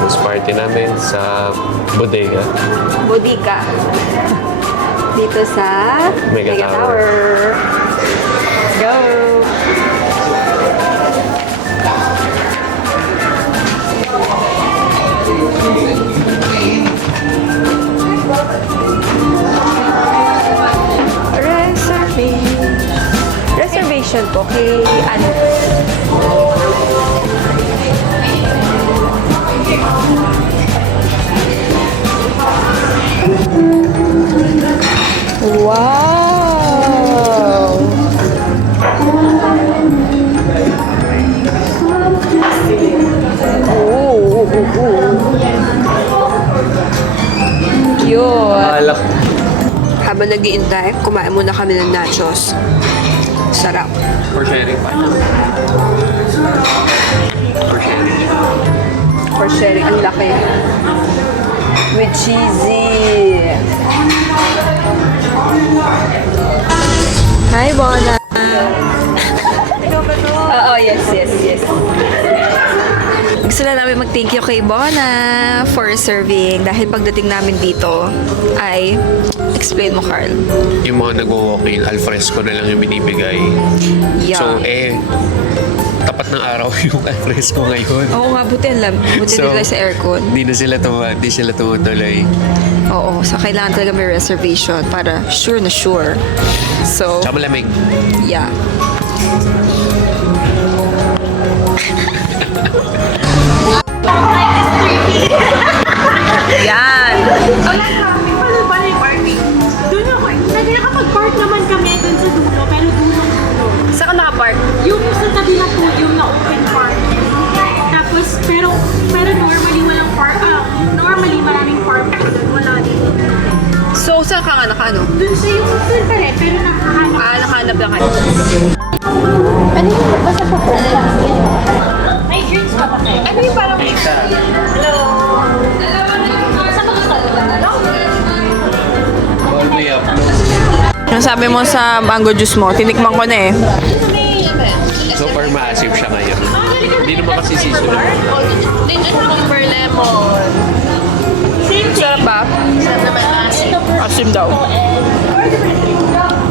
Christmas party namin sa bodega. Bodega. Dito sa Mega Mega Tower. Tower. Go! Reservation po kay ano? Wow! Cute! Alak. Habang nag-iintay, kumain muna kami ng nachos. Sarap. For sharing pa. For sharing. For sharing, ang laki. With cheesy. Hi, Bona! Oo, yes. Gusto na namin mag-thank you kay Bona for serving. Dahil pagdating namin dito ay, explain mo, Carl. Yung mga nag-walk-in, alfresco na lang yung binibigay. Yeah. So, tapat ng araw yung alfresco ngayon. Oo nga, buti nila sa aircon. Di sila tumutuloy. Oo, so kailangan talaga may reservation para sure na sure. So, Tsaka malamig. yeah. Yan. Wala kami. Paano yung parking? Doon ako. Nakapag-park naman kami doon sa dulo. Pero dulo. Saan ka nakapark? Yung sa tabi ng podium na open park. Tapos, pero normally walang park. Normally maraming park doon. Wala din. So, saan ka nga naka-ano? Doon sa yung doon pa rin. Pero nakahanap. Nakahanap lang kayo. Ano yung basta pa po? May drinks pa ba kayo? Ano yung parang... Kita. Hello. Saan ba gusto? All me up. Ang sabi mo sa mango juice mo, tinikman ko na eh. So far, maasim siya ngayon. Hindi naman kasi season. Legit cucumber lemon. Sarap ba? Sarap naman asin. Asim daw.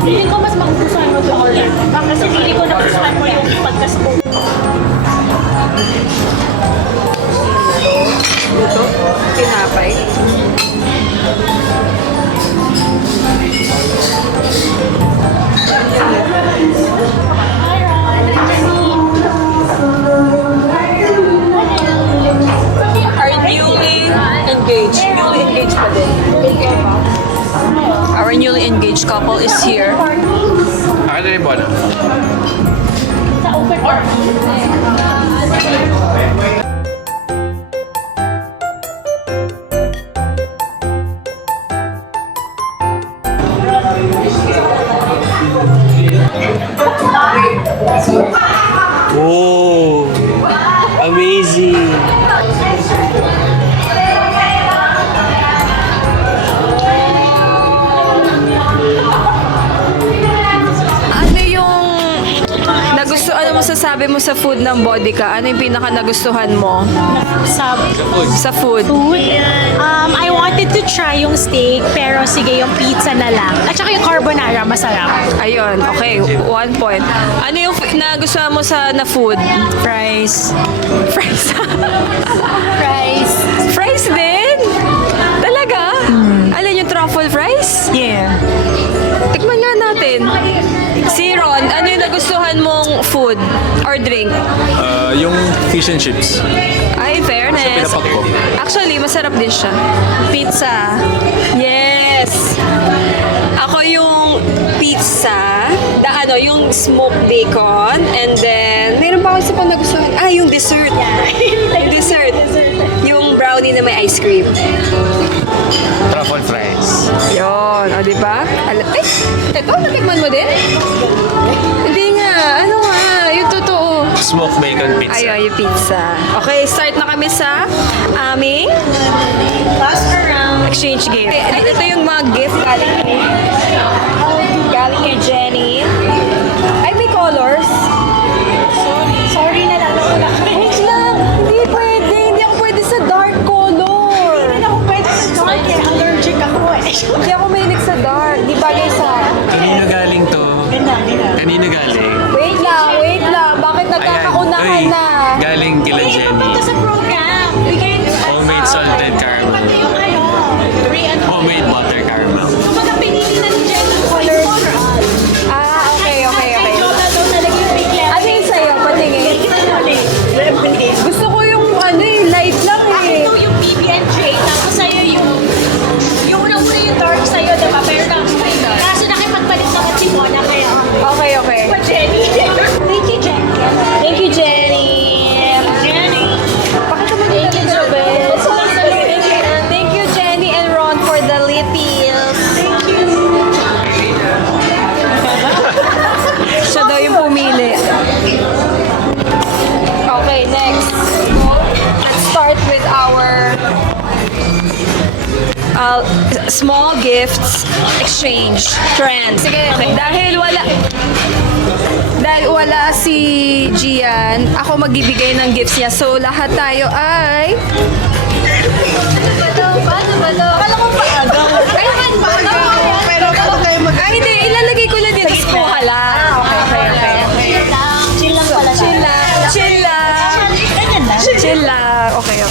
Feeling ko mas magugustuhan mo ito ulit. Kasi feeling ko nagustuhan mo yung pagka-spoon. Ito, tinapay. Are newly engaged? Newly engaged pa din. Our newly engaged couple is here. Akin na rin, Bona. Sa open park. Oh! Amazing! Ano yung ano masasabi mo sa food ng Bodega? Ano yung pinaka nagustuhan mo Sa sa food? food. I wanted to try yung steak, pero sige, yung pizza na lang. At saka yung carbonara, masarap. Ayun, okay, 1 point. Ano yung nagustuhan mo sa na food? Fries. Fries. Fries. Fries din? Talaga? Alin yung truffle fries? Yeah. Tikman nga natin. Si Ron, ano yung nagustuhan mong food or drink? Yung fish and chips. Ay, fairness. Pinapak ko. Actually, masarap din siya. Pizza. Yes. Ako yung pizza, yung smoked bacon, and then, meron pa ako isa pang nagustuhan. Yung dessert. Yung dessert. Yung brownie na may ice cream. Truffle fries. Yun, o diba? Ito, natikman mo din? Hindi nga, ano nga, yung totoo. Smoked bacon pizza. Ayun, yung pizza. Okay, start na kami sa aming Last round. exchange game. Ito yung mga gift galing kay Jenny. Ay, may colors. Sorry na lang. Wala. Wait lang, hindi pwede. Hindi ako pwede sa dark program. Bigay nyo. Homemade salted caramel. Pati yung ano. 3 and 4. Homemade butter caramel. Kumbaga pinili na ni Jen yung color for us. Okay. Kay Jota daw talaga yung big letter. Ano yung sa'yo? Patingin. Gusto ko yung light lang eh. Ito yung BB&J, tapos sa'yo yung unang-una yung dark sa'yo, diba? Pero kaso nakipagpalit naman si Mona, kaya Okay. pa Jenny. Thank you, Jenny. Thank you, Jenny. Jenny. Thank you, Jobel. Thank you, Jenny and Ron, for the lippies. Thank you. Siya daw yung pumili. Okay, next. Let's start with our small gifts exchange trend. Sige, dahil wala si Gian, ako magbibigay ng gifts niya. So, lahat tayo ay... Paano ba to? Akala ko paagaw. Pero kapag tayo Ay, hindi. Ilalagay ko lang dito. Tapos kuha lang. Okay. Chill lang pala. Chill lang. Okay.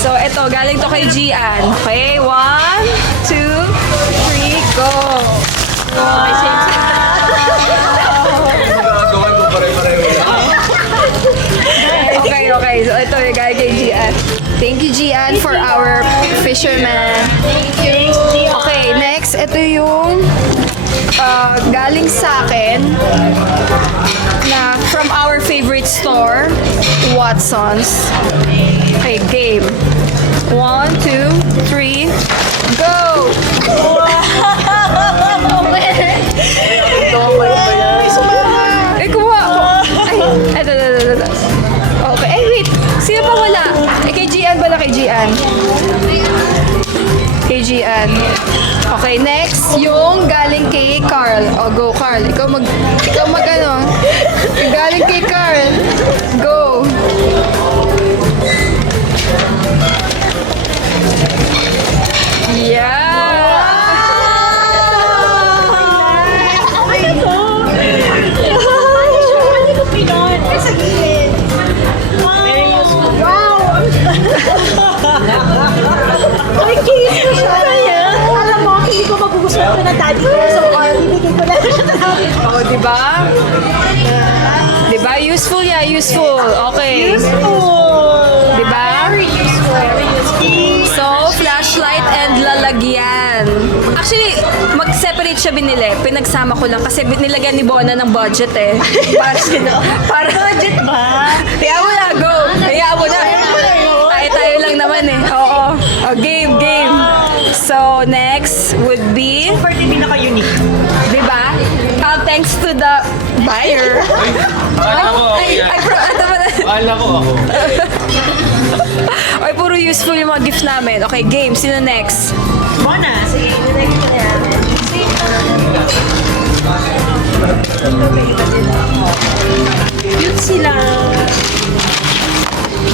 So, ito. Galing to kay Gian. Okay? 1, 2, 3, go. Okay. So, ito yung galing kay Gian. Thank you, Gian, for our fisherman. Okay, next. Ito yung galing sa akin na from our favorite store, Watson's. Okay, game. 1, 2, 3, go! Eh, kumuha ako. Ay, ito. Okay, wait. Sino pa wala? Kay Gian ba na kay Gian? Kay Gian. Okay, next, yung galing kay Carl. O, go, Carl. Ikaw mag ano. Yung galing kay Carl. Go. Ay, case ko siya. Alam mo, hindi ko magugustuhan ko ng daddy ko. So, bibigay ko lang siya sa daddy ko. O, diba? Diba? Useful niya, useful. Okay. Diba? Very useful. So, flashlight and lalagyan. Actually, mag-separate siya binili. Pinagsama ko lang kasi nilagyan ni Bona ng budget eh. Para budget ba? Kaya mo na, go. Kaya mo na. Tayo lang naman eh. Oo. Game. So, next would be... Super din pinaka-unique. Diba? Thanks to the buyer. Akala ko ako. Ay, puro useful yung mga gifts namin. Okay, game. Sino next? Mona, sige, nilagay ko na yan. Cute sila.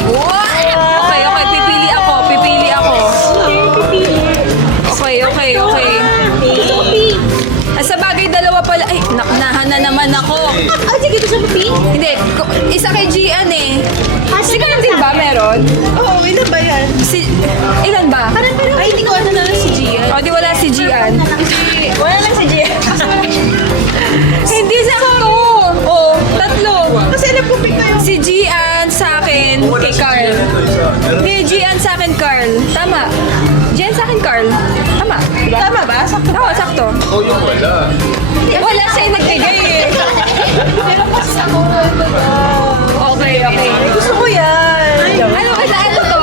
What? Okay. Pipili ako. Okay. Sa bagay, dalawa pala. Ay, naknahan na naman ako. Ah, sige, gusto mo pink? Hindi, isa kay Gian eh. Sige lang din ba meron? Oo, ilan ba yan? Ilan ba? Parang ay, hindi ko ano na si Gian. O, di wala si Gian. Wala lang si Gian. Hindi sakto. O, tatlo. Kasi alam ko pink kayo. Si Gian sa akin, kay Carl. Hindi, Gian sa akin, Carl. Tama. Gian sa akin, Carl. Tama. Diba? Tama ba? Sakto Oo, sakto. Oh, yung wala. Wala siya yung nagbigay eh. Okay. Gusto ko yan. Ano to?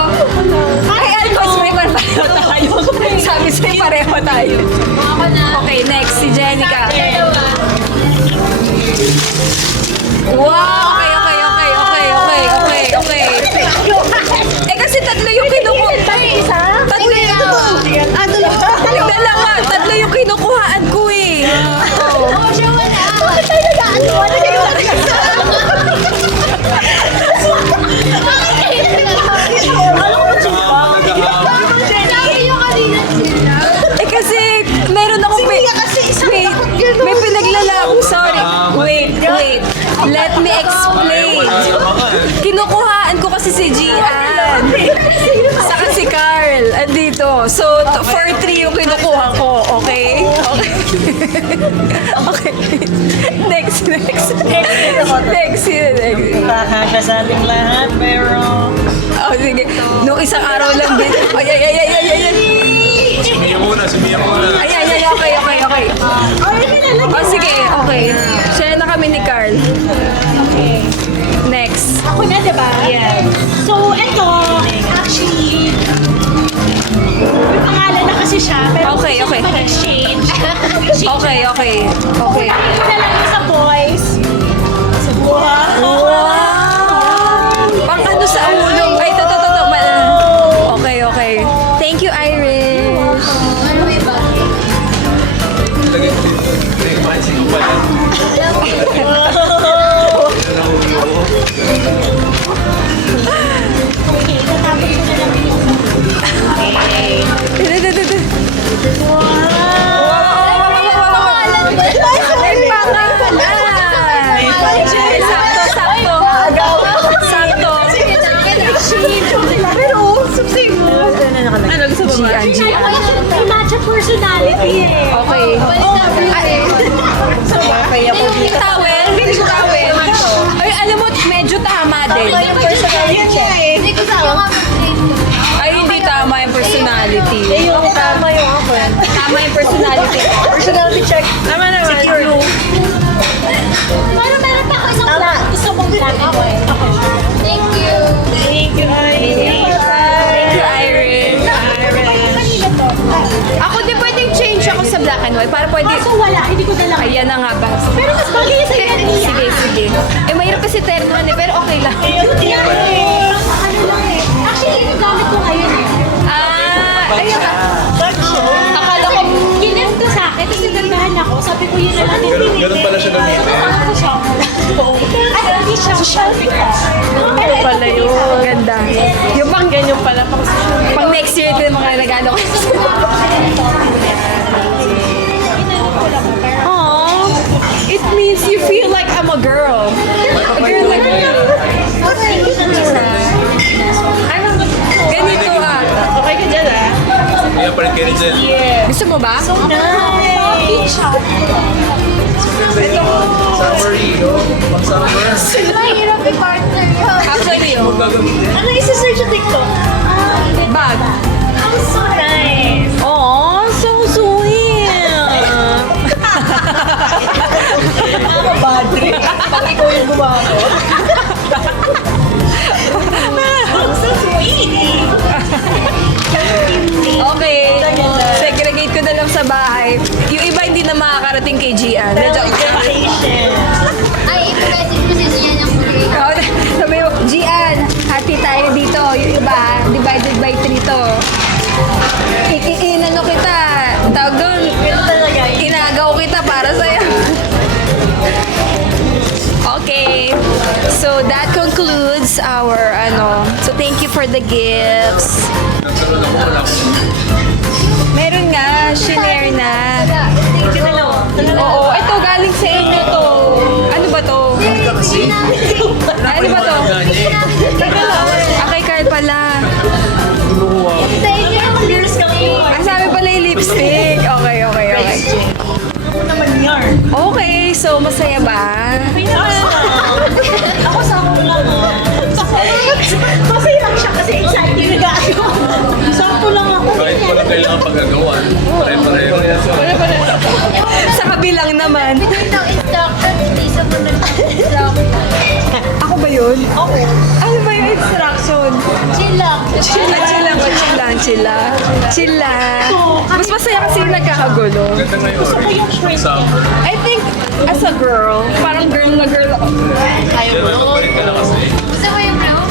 Ay, almost may pareho tayo. Sabi sa'yo, pareho tayo. Okay, next, si Jenica. Wow! Okay. Eh, kasi tatlo yung kinukuha. Tatlo yung kinukuhaan ko eh. So, for 3 yung kinukuha ko, okay? Okay. Okay. Next. Next. Kakasya sa ating lahat, pero... Oh, sige. Nung isang araw lang din. Ay. Sumiya muna, sumiya muna. Ay, okay. Oh, sige, okay. Share na kami ni Carl. Next. Ako na, diba? Yeah. So, ito, actually, may pangalan na kasi siya, pero Okay. mag-exchange. Okay. Ito na lang yung sa boys. Wow! Pang ano sa ulo. Ay, to. Okay. Thank you, Irish. Pansin ko pala. Okay, tatapos ko na lang yung Sakto. Pero, subsay mo. Ano gusto mo ba? May matcha personality eh. Okay. Towel? Hindi ko towel. Ay, alam mo, medyo tama din. Hindi ko sa Ay, hindi tama yung personality. Tama yung ako. Tama yung personality. Personality check. Tama naman. Secure. Pero meron pa ako isang plan. Gusto mong plan ako eh. Thank you. Thank you, Irish. Thank you, Iris. Kanina to. Ako din pwedeng change ako sa black and white. Para pwede... Kaso wala, hindi ko dala. Ayan na nga ba? Pero mas bagay sa yan niya. Sige. Eh, mahirap kasi terno eh, pero okay lang. Yun niya eh. Ano lang eh. Actually, yung gamit ko ngayon eh. Ayun ka. Akala ko, gift ko sa akin, tapos nagdahan ako. Sabi ko, yun na lang yung pinili. Ganun pala siya gamitin. Ako siya. Ay, hindi siya. Shelfie ka. Pero ito Pala yun. Ganda. Yung pang ganyan pala. Pang next year, ito yung mga regalo ko. Aww. It means you feel like I'm a girl. A girl like ganito ah. Okay ka dyan ah. Kaya pa rin kayo dyan. Gusto mo ba? Summary, no? Pag-summer. Mahirap i-partner yun. Actually yun. Ano isa-search yung TikTok? Bag. Oh, so nice. Aw, so sweet. Ako, bad trip. Pag ikaw yung gumawa ko. So sweet. Okay. Segregate ko na lang sa bahay. Yung iba hindi na makakarating kay Gian. Medyo Ay, i-message ko si Gian yung free. sabi mo, Gian, hati tayo dito. Yung iba, divided by 3 to. Inano kita. Tawag doon. Inagaw kita para sa'yo. Okay. So that concludes our So thank you for the gifts. Meron nga, shinare na. Oo, ito galing sa inyo to. Ano ba to? Ano ba to? Okay, Carl pala. Thank you. Sabi pala yung lipstick. Okay. Ako naman yarn. Okay, so masaya ba? Ako sample lang ah. Masaya lang siya kasi exciting na ako. Sample lang ako. Kahit wala kailangan pagkagawan. Pare-pareho yan. Sa kabilang naman. Ito instruction, hindi sa mga Ako ba yun? Oo. Ano ba yung instruction? Chill lang. Chill lang. Mas masaya kasi yung nagkakagulo. Ganda ngayon. Summer. I think, as a girl, parang girl na girl ako. Yan, nagpapalit ka na kasi. Gusto mo yung blue?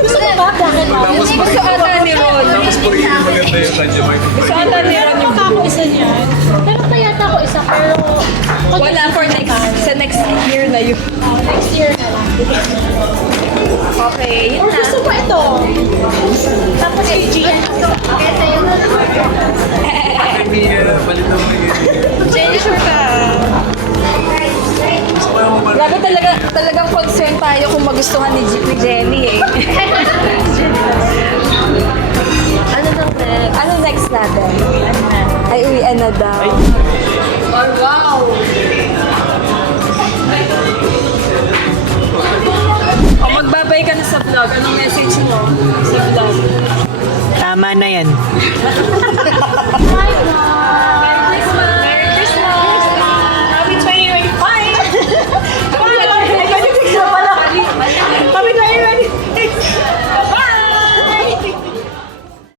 Gusto mo ba? Bakit ako? Tapos Gusto ata ni Ron. Tapos purihin maganda yung kanya. Gusto ata ni Ron yung Ako isa niyan. Pero kayata ako isa, pero wala for sa next year na yun. next year na lang. Okay, yun Or na. gusto mo ito? Tapos kay Gian. Kaya sa'yo na. Palitan mo yun. Jenny, sure ka. Grabe talagang concern tayo kung magustuhan ni Jenny eh. Ano nang next? next natin? Ay, uwian na daw. Oh, wow!